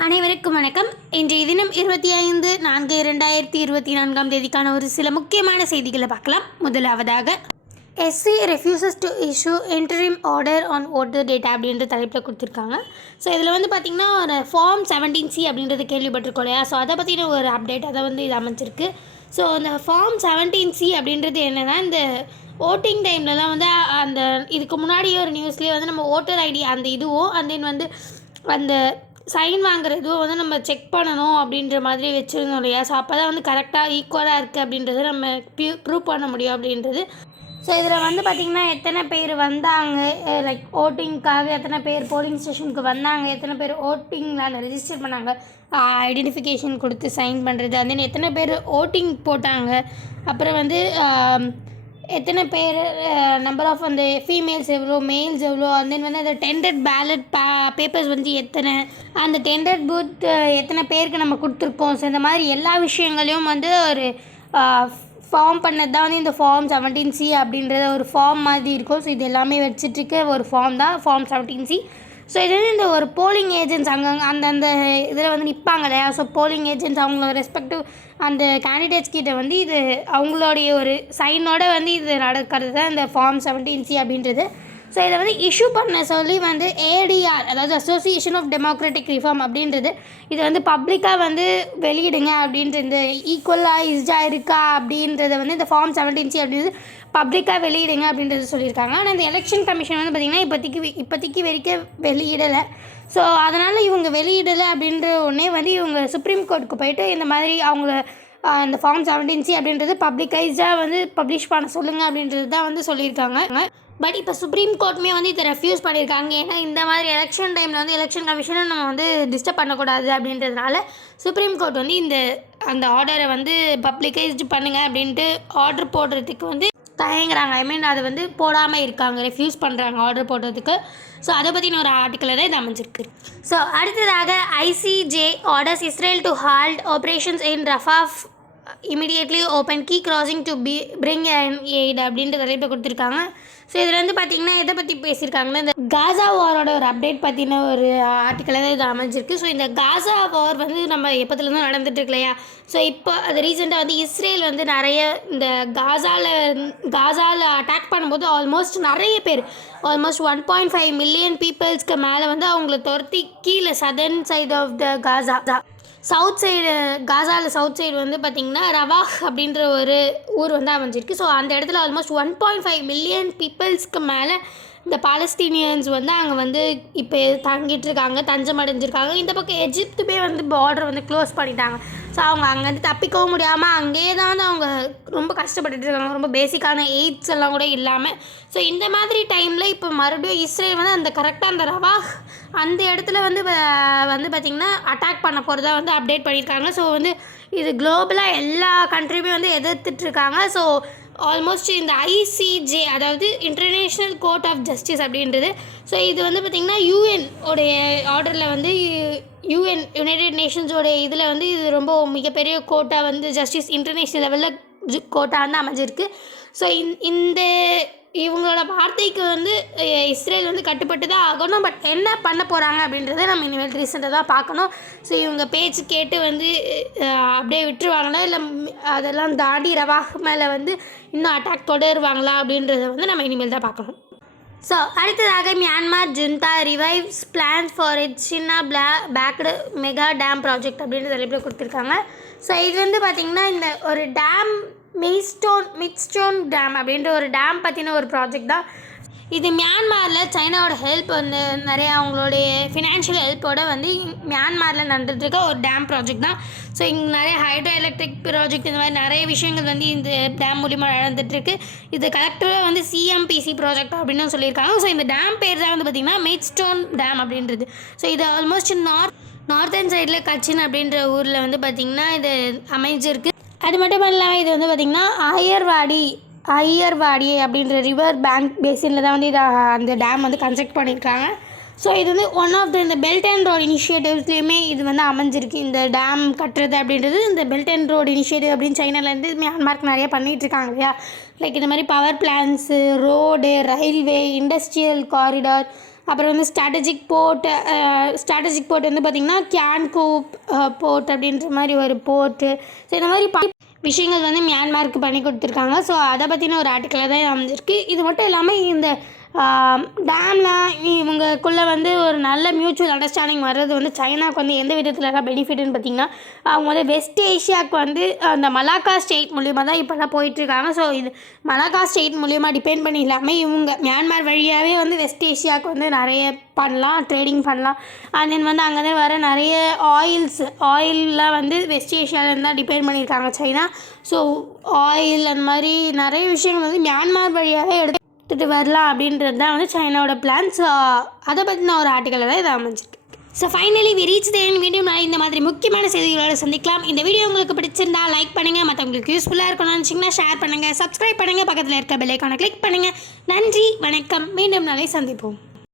அனைவருக்கும் வணக்கம். இன்றைய தினம் 25/4/2024 ஒரு சில முக்கியமான செய்திகளை பார்க்கலாம். முதலாவதாக, SC refuses to issue interim order on voter data அப்படின்ற தலைப்பில் கொடுத்துருக்காங்க. ஸோ இதில் பார்த்திங்கன்னா ஒரு ஃபார்ம் 17C அப்படின்றது கேள்விப்பட்டிருக்கோம் இல்லையா? ஸோ அதை பற்றின ஒரு அப்டேட் அதை இது அமைச்சிருக்கு. ஸோ அந்த ஃபார்ம் 17C அப்படின்றது என்னென்னா, இந்த ஓட்டிங் டைம்லலாம் அந்த இதுக்கு முன்னாடியே ஒரு நியூஸ்லேயே நம்ம ஓட்டர் ஐடி அந்த இதுவும் தென் அந்த சைன் வாங்குறதும் நம்ம செக் பண்ணணும் அப்படின்ற மாதிரி வச்சுருந்தோம் இல்லையா? ஸோ அப்போ தான் கரெக்டாக ஈக்குவலாக இருக்குது அப்படின்றது நம்ம ப்ரூவ் பண்ண முடியும் அப்படின்றது. ஸோ இதில் பார்த்திங்கன்னா எத்தனை பேர் வந்தாங்க, லைக் ஓட்டிங்க்காக எத்தனை பேர் போலிங் ஸ்டேஷனுக்கு வந்தாங்க, எத்தனை பேர் ஓட்டிங்கில் ரெஜிஸ்டர் பண்ணாங்க, ஐடென்டிஃபிகேஷன் கொடுத்து சைன் பண்ணுறது, தென் எத்தனை பேர் ஓட்டிங் போட்டாங்க, அப்புறம் எத்தனை பேர் நம்பர் ஆஃப் அந்த ஃபீமேல்ஸ் எவ்வளோ, மேல்ஸ் எவ்வளோ, தென் அந்த டெண்டட் பேலட் பேப்பர்ஸ் எத்தனை, அந்த டெண்டட் பூத் எத்தனை பேருக்கு நம்ம கொடுத்துருக்கோம். ஸோ இந்த மாதிரி எல்லா விஷயங்களையும் ஒரு ஃபார்ம் பண்ணது தான் இந்த ஃபார்ம் 17C அப்படின்றத ஒரு ஃபார்ம் மாதிரி இருக்கும். ஸோ இது எல்லாமே வச்சுட்ருக்க ஒரு ஃபார்ம் தான் ஃபார்ம் 17C. ஸோ இது இந்த ஒரு போலிங் ஏஜென்ட்ஸ் அங்கங்கே அந்தந்த இதில் நிற்பாங்க இல்லையா? ஸோ போலிங் ஏஜென்ட்ஸ் அவங்களோட ரெஸ்பெக்டிவ் அந்த கேண்டிடேட்ஸ் கிட்ட இது அவங்களுடைய ஒரு சைனோட இது நடக்கிறது தான் இந்த ஃபார்ம் 17C அப்படின்றது. ஸோ இதை இஷ்யூ பண்ண சொல்லி ஏடிஆர், அதாவது அசோசியேஷன் ஆஃப் டெமோக்ராட்டிக் ரிஃபார்ம் அப்படின்றது இது பப்ளிக்காக வெளியிடுங்க அப்படின்ற இந்த ஈக்குவலைஸ்டாக இருக்கா அப்படின்றத இந்த ஃபார்ம் 17C அப்படின்றது பப்ளிக்காக வெளியிடுங்க அப்படின்றது சொல்லியிருக்காங்க. ஆனால் இந்த எலெக்ஷன் கமிஷன் பார்த்திங்கன்னா இப்போதைக்கு வரைக்கும் வெளியிடலை. ஸோ அதனால் இவங்க வெளியிடலை அப்படின்ற உடனே இவங்க சுப்ரீம் கோர்ட்டுக்கு போயிட்டு இந்த மாதிரி அவங்கள இந்த ஃபார்ம் 17C அப்படின்றது பப்ளிக்கைஸ்டாக பப்ளிஷ் பண்ண சொல்லுங்கள் அப்படின்றது தான் சொல்லியிருக்காங்க. பட் இப்போ சுப்ரீம் கோர்ட்டுமே இதை ரெஃப்யூஸ் பண்ணியிருக்காங்க. ஏன்னா இந்த மாதிரி எலெக்ஷன் டைமில் எலெக்ஷன் கமிஷனை நம்ம டிஸ்டர்ப் பண்ணக்கூடாது அப்படின்றதுனால சுப்ரீம் கோர்ட் இந்த அந்த ஆர்டரை பப்ளிகைஸ்டு பண்ணுங்கள் அப்படின்ட்டு ஆர்டர் போடுறதுக்கு தயங்குறாங்க. ஐ மீன் அதை போடாமல் இருக்காங்க, ரெஃப்யூஸ் பண்ணுறாங்க ஆர்டர் போடுறதுக்கு. ஸோ அதை பற்றின ஒரு ஆர்டிக்கலில் தான் இது அமைஞ்சிருக்கு. ஸோ அடுத்ததாக, ICJ orders Israel to halt operations in Rafah immediately open key crossing to bring and aid அப்படின்ற தலைப்பை கொடுத்துருக்காங்க. ஸோ இதில் பார்த்திங்கன்னா எதை பற்றி பேசியிருக்காங்கன்னா, இந்த காசா வாரோட ஒரு அப்டேட் பற்றின ஒரு ஆர்டிக்கலாக தான் இது அமைஞ்சிருக்கு. ஸோ இந்த காசா வார் நம்ம எப்போத்துலேருந்து நடந்துட்டுருக்கு இல்லையா? ஸோ இப்போ அது ரீசெண்டாக இஸ்ரேல் நிறைய இந்த காசாவில் அட்டாக் பண்ணும்போது ஆல்மோஸ்ட் நிறைய பேர், ஆல்மோஸ்ட் 1.5 மில்லியன் பீப்புள்ஸ்க்கு மேலே அவங்கள துரத்தி கீழே southern side of the Gaza, south side காசாவில் சவுத் சைடு பார்த்திங்கன்னா ரவாஹ் அப்படின்ற ஒரு ஊர் அமைஞ்சிருக்கு. ஸோ அந்த இடத்துல ஆல்மோஸ்ட் 1.5 மில்லியன் பீப்புள்ஸ்க்கு மேலே இந்த பாலஸ்தீனியன்ஸ் அங்கே இப்போ தங்கிட்டுருக்காங்க, தஞ்சம் அடைஞ்சிருக்காங்க. இந்த பக்கம் எஜிப்துமே பார்டர் க்ளோஸ் பண்ணிட்டாங்க. ஸோ அவங்க அங்கேருந்து தப்பிக்கவும் முடியாமல் அங்கேயே தான் அவங்க ரொம்ப கஷ்டப்பட்டுட்டு இருக்காங்க, ரொம்ப பேசிக்கான எய்ட்ஸ் எல்லாம் கூட இல்லாமல். ஸோ இந்த மாதிரி டைமில் இப்போ மறுபடியும் இஸ்ரேல் அந்த கரெக்டாக அந்த ரவாஹ் அந்த இடத்துல பார்த்திங்கன்னா அட்டாக் பண்ண போகிறதா அப்டேட் பண்ணியிருக்காங்க. ஸோ இது குளோபலாக எல்லா கண்ட்ரியுமே எதிர்த்துட்ருக்காங்க. ஸோ ஆல்மோஸ்ட் இந்த ICJ, அதாவது இன்டர்நேஷ்னல் கோர்ட் ஆஃப் ஜஸ்டிஸ் அப்படின்றது, ஸோ இது பார்த்திங்கன்னா UN உடைய ஆர்டரில் யுனைடெட் நேஷன்ஸோடைய இதில் இது ரொம்ப மிகப்பெரிய கோர்ட்டாக ஜஸ்டிஸ் இன்டர்நேஷ்னல் லெவலில் கோர்ட்டாக அமைஞ்சிருக்கு. ஸோ இந்த இவங்களோட வார்த்தைக்கு இஸ்ரேல் கட்டுப்பட்டு தான் ஆகணும். பட் என்ன பண்ண போகிறாங்க அப்படின்றத நம்ம இனிமேல் ரீசெண்டாக தான் பார்க்கணும். ஸோ இவங்க பேச்சு கேட்டு அப்படியே விட்டுருவாங்களா, இல்லை அதெல்லாம் தாண்டி ரவாஹ் மேலே இன்னும் அட்டாக் தொடருவாங்களா அப்படின்றத நம்ம இனிமேல் தான் பார்க்கணும். ஸோ அடுத்ததாக, Myanmar ஜுந்தா revives plans for it's Chinna packed mega dam project அப்படின்ற தலைப்பில் கொடுத்துருக்காங்க. ஸோ இது பார்த்திங்கன்னா இந்த ஒரு டேம் மிட்ஸ்டோன் டேம் அப்படின்ற ஒரு டேம் பற்றின ஒரு ப்ராஜெக்ட் தான் இது. மியான்மரில் சைனாவோட ஹெல்ப் நிறைய அவங்களுடைய ஃபினான்ஷியல் ஹெல்ப்போட மியான்மரில் நடந்துட்டுருக்க ஒரு டேம் ப்ராஜெக்ட் தான். ஸோ இங்கே நிறைய ஹைட்ரோ எலக்ட்ரிக் ப்ராஜெக்ட் இந்த மாதிரி நிறைய விஷயங்கள் இந்த டேம் மூலிமா நடந்துகிட்ருக்கு. இது கலெக்டராக CMPC ப்ராஜெக்ட் அப்படின்னு சொல்லியிருக்காங்க. ஸோ இந்த டேம் பேர் தான் பார்த்திங்கன்னா மிட்ஸ்டோன் டேம் அப்படின்றது. ஸோ இது ஆல்மோஸ்ட் நார்த்தன் சைடில் கச்சின் அப்படின்ற ஊரில் பார்த்திங்கன்னா இது அமைஞ்சிருக்கு. அது மட்டும் இல்லாமல் இது பார்த்திங்கன்னா ஐயர்வாடி அப்படின்ற ரிவர் பேங்க் பேசினில் தான் இதை அந்த டேம் கன்ஸ்ட்ரக்ட் பண்ணியிருக்காங்க. ஸோ இது ஒன் ஆஃப் இந்த பெல்ட் அண்ட் ரோட் இனிஷியேட்டிவ்ஸ்லேயுமே இது அமைஞ்சிருக்கு. இந்த டேம் கட்டுறது அப்படின்றது இந்த பெல்ட் அண்ட் ரோட் இனிஷியேட்டிவ் அப்படின்னு சைனாலேருந்து மியான்மருக்கு நிறைய பண்ணிகிட்ருக்காங்க இல்லையா? லைக் இந்த மாதிரி power plants, road, railway, industrial corridor, அப்புறம் வந்து ஸ்ட்ராட்டஜிக் போர்ட் வந்து பார்த்திங்கன்னா கியான்கோ போர்ட் அப்படின்ற மாதிரி ஒரு போர்ட்டு. ஸோ இந்த மாதிரி விஷயங்கள் வந்து மியான்மருக்கு பண்ணி கொடுத்துருக்காங்க. ஸோ அதை பற்றின ஒரு ஆர்டிக்கலாக தான் அமைஞ்சிருக்கு. இது மட்டும் இல்லாமல் இந்த டேமில் இவங்களுக்குள்ளே வந்து ஒரு நல்ல மியூச்சுவல் அண்டர்ஸ்டாண்டிங் வர்றது வந்து சைனாவுக்கு வந்து எந்த விதத்துலலாம் பெனிஃபிட்னு பார்த்திங்கன்னா, அவங்க வந்து வெஸ்ட் ஏஷியாவுக்கு வந்து அந்த மலாக்கா ஸ்டேட் மூலிமா தான் இப்போல்லாம் போயிட்டுருக்காங்க. ஸோ இது மலாக்கா ஸ்டேட் மூலிமா டிபெண்ட் பண்ணி இல்லாமல் இவங்க மியான்மர் வழியாகவே வந்து வெஸ்ட் ஏஷியாவுக்கு வந்து நிறைய பண்ணலாம், ட்ரேடிங் பண்ணலாம். அண்ட் தென் வந்து அங்கேருந்து வர நிறைய ஆயிலெலாம் வந்து வெஸ்ட் ஏஷியாவிலேருந்து தான் டிபெண்ட் பண்ணியிருக்காங்க சைனா. ஸோ ஆயில் அந்த மாதிரி நிறைய விஷயங்கள் வந்து மியான்மர் வழியாகவே எடுத்துகிட்டு வரலாம் அப்படின்றது தான் வந்து சைனாவோட பிளான். ஸோ அதை பற்றின ஒரு ஆர்டிக்கலில் தான் இதை அமைஞ்சிருக்கு. So finally we reach the end. Video இந்த மாதிரி முக்கியமான செய்திகளோடு சந்திக்கலாம். இந்த வீடியோ உங்களுக்கு பிடிச்சிருந்தா லைக் பண்ணுங்கள், மற்றவங்களுக்கு யூஸ்ஃபுல்லாக இருக்கணும்னு நினச்சிங்கன்னா ஷேர் பண்ணுங்கள், சப்ஸ்கிரைப் பண்ணுங்கள், பக்கத்தில் இருக்க பெல் ஐக்கானை கிளிக் பண்ணுங்கள். நன்றி, வணக்கம். மீண்டும் நாளை சந்திப்போம்.